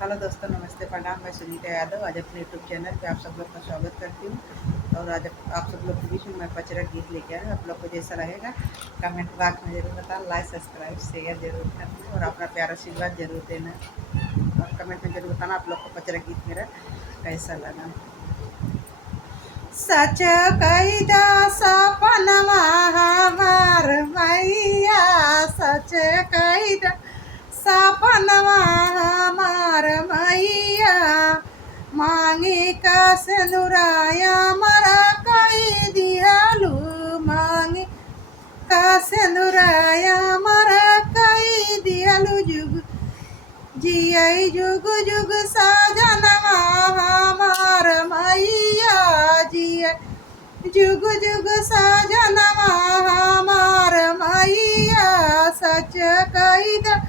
हेलो दोस्तों, नमस्ते, प्रणाम। मैं सुनीता यादव आज अपने यूट्यूब चैनल पे आप सब लोग का स्वागत करती हूँ। और आज आप सब लोग के बीच में मैं पचरा गीत लेके आया हूँ। आप लोग को जैसा रहेगा कमेंट बॉक्स में ज़रूर बताना, लाइक सब्सक्राइब शेयर जरूर करना और अपना प्यारा आशीर्वाद जरूर देना। और कमेंट में जरूर बताना आप लोग को पचरा गीत मेरा कैसा लगा। सच कैदा सपनमा हमार मैया, सच कैदा सपनमा हमार मैया, मांगे का सिंदूराया मरा कई दियालू, मांगे का सिंदूराया मरा कई दियालू। जुग जियाई जुग जुग साजनवा हमार मैया, जिया जुग जुग साजनवा हमार मैया, सच कैदा